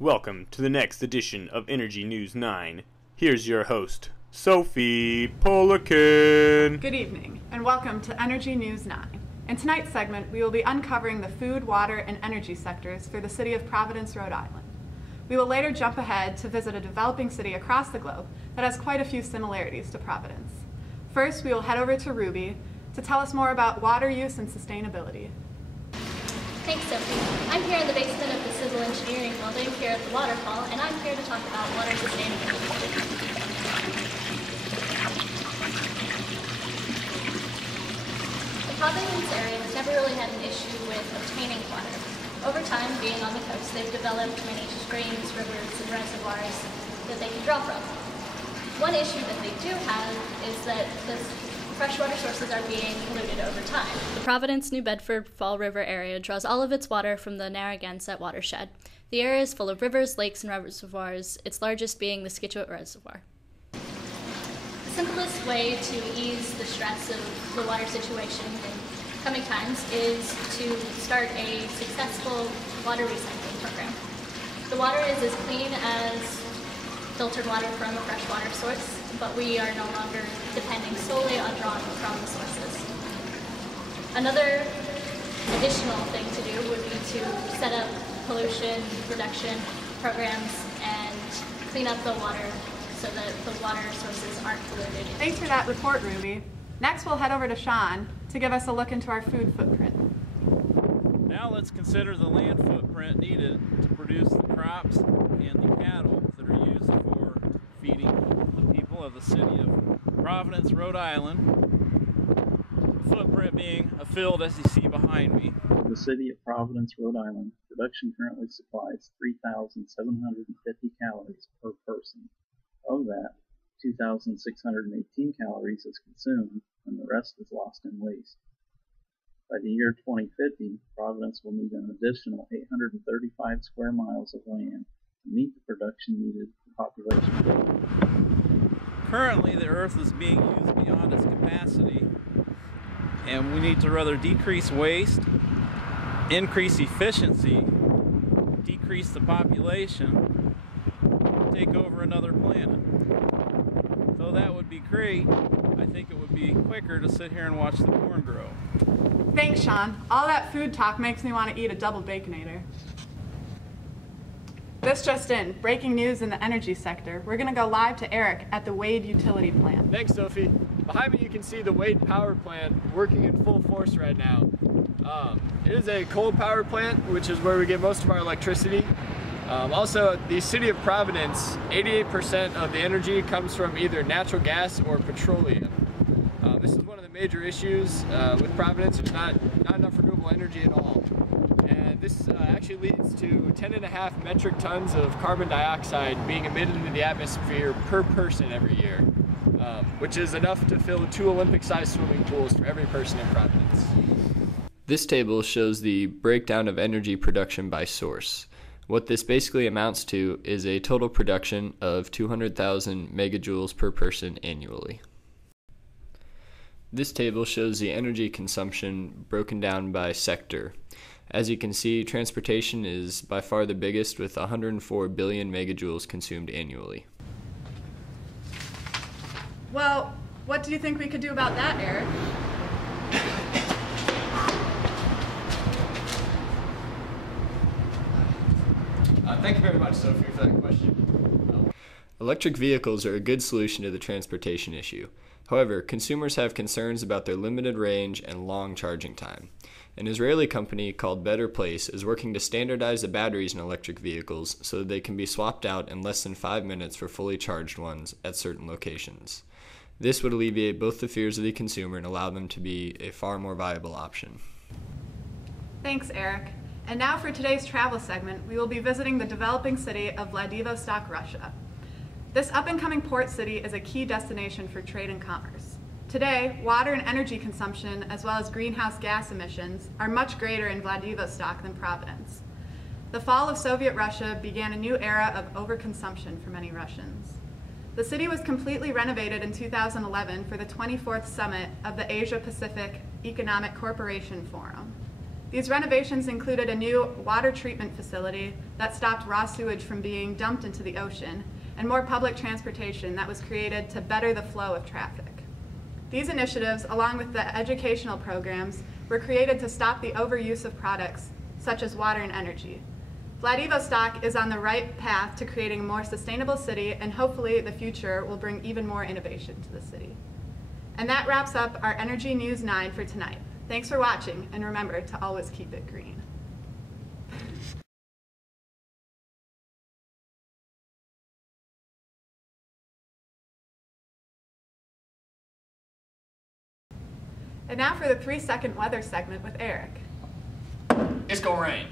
Welcome to the next edition of Energy News 9. Here's your host, Sophie Polikin. Good evening, and welcome to Energy News 9. In tonight's segment, we will be uncovering the food, water, and energy sectors for the city of Providence, Rhode Island. We will later jump ahead to visit a developing city across the globe that has quite a few similarities to Providence. First, we will head over to Ruby to tell us more about water use and sustainability. Thanks, Sophie. I'm here in the basement of the Civil Engineering building here at the waterfall, and I'm here to talk about water sustainability. The Providence area has never really had an issue with obtaining water. Over time, being on the coast, they've developed many streams, rivers, and reservoirs that they can draw from. One issue that they do have is that the freshwater sources are being polluted over time. The Providence-New Bedford-Fall River area draws all of its water from the Narragansett watershed. The area is full of rivers, lakes, and reservoirs, its largest being the Scituate Reservoir. The simplest way to ease the stress of the water situation in coming times is to start a successful water recycling program. The water is as clean as filtered water from a freshwater source, but we are no longer depending solely on drawing from the sources. Another additional thing to do would be to set up pollution reduction programs and clean up the water so that the water sources aren't polluted. Thanks for that report, Ruby. Next, we'll head over to Sean to give us a look into our food footprint. Now let's consider the land footprint needed to produce the crops and the cattle that are used for feeding the people of the city of Providence, Rhode Island. The footprint being a field as you see behind me. The city of Providence, Rhode Island, production currently supplies 3,750 calories per person. Of that, 2,618 calories is consumed, and the rest is lost in waste. By the year 2050, Providence will need an additional 835 square miles of land to meet the production needed for population growth. Currently, the earth is being used beyond its capacity, and we need to rather decrease waste, increase efficiency, decrease the population, and take over another planet. Though that would be great, I think it would be quicker to sit here and watch the corn grow. Thanks, Sean. All that food talk makes me want to eat a double Baconator. This just in, breaking news in the energy sector. We're going to go live to Eric at the Wade utility plant. Thanks, Sophie. Behind me you can see the Wade power plant working in full force right now. It is a coal power plant, which is where we get most of our electricity. Also, the city of Providence, 88% of the energy comes from either natural gas or petroleum. This is one of the major issues with Providence. There's not enough renewable energy at all. And this actually leads to 10.5 metric tons of carbon dioxide being emitted into the atmosphere per person every year, which is enough to fill 2 Olympic-sized swimming pools for every person in Providence. This table shows the breakdown of energy production by source. What this basically amounts to is a total production of 200,000 megajoules per person annually. This table shows the energy consumption broken down by sector. As you can see, transportation is by far the biggest with 104 billion megajoules consumed annually. Well, what do you think we could do about that, Eric? Thank you very much, Sophie, for that question. Electric vehicles are a good solution to the transportation issue. However, consumers have concerns about their limited range and long charging time. An Israeli company called Better Place is working to standardize the batteries in electric vehicles so that they can be swapped out in less than 5 minutes for fully charged ones at certain locations. This would alleviate both the fears of the consumer and allow them to be a far more viable option. Thanks, Eric. And now for today's travel segment, we will be visiting the developing city of Vladivostok, Russia. This up-and-coming port city is a key destination for trade and commerce. Today, water and energy consumption, as well as greenhouse gas emissions, are much greater in Vladivostok than Providence. The fall of Soviet Russia began a new era of overconsumption for many Russians. The city was completely renovated in 2011 for the 24th summit of the Asia-Pacific Economic Cooperation Forum. These renovations included a new water treatment facility that stopped raw sewage from being dumped into the ocean, and more public transportation that was created to better the flow of traffic. These initiatives, along with the educational programs, were created to stop the overuse of products such as water and energy. Vladivostok is on the right path to creating a more sustainable city, and hopefully the future will bring even more innovation to the city. And that wraps up our Energy News 9 for tonight. Thanks for watching, and remember to always keep it green. And now for the 3-second weather segment with Eric. It's gonna rain.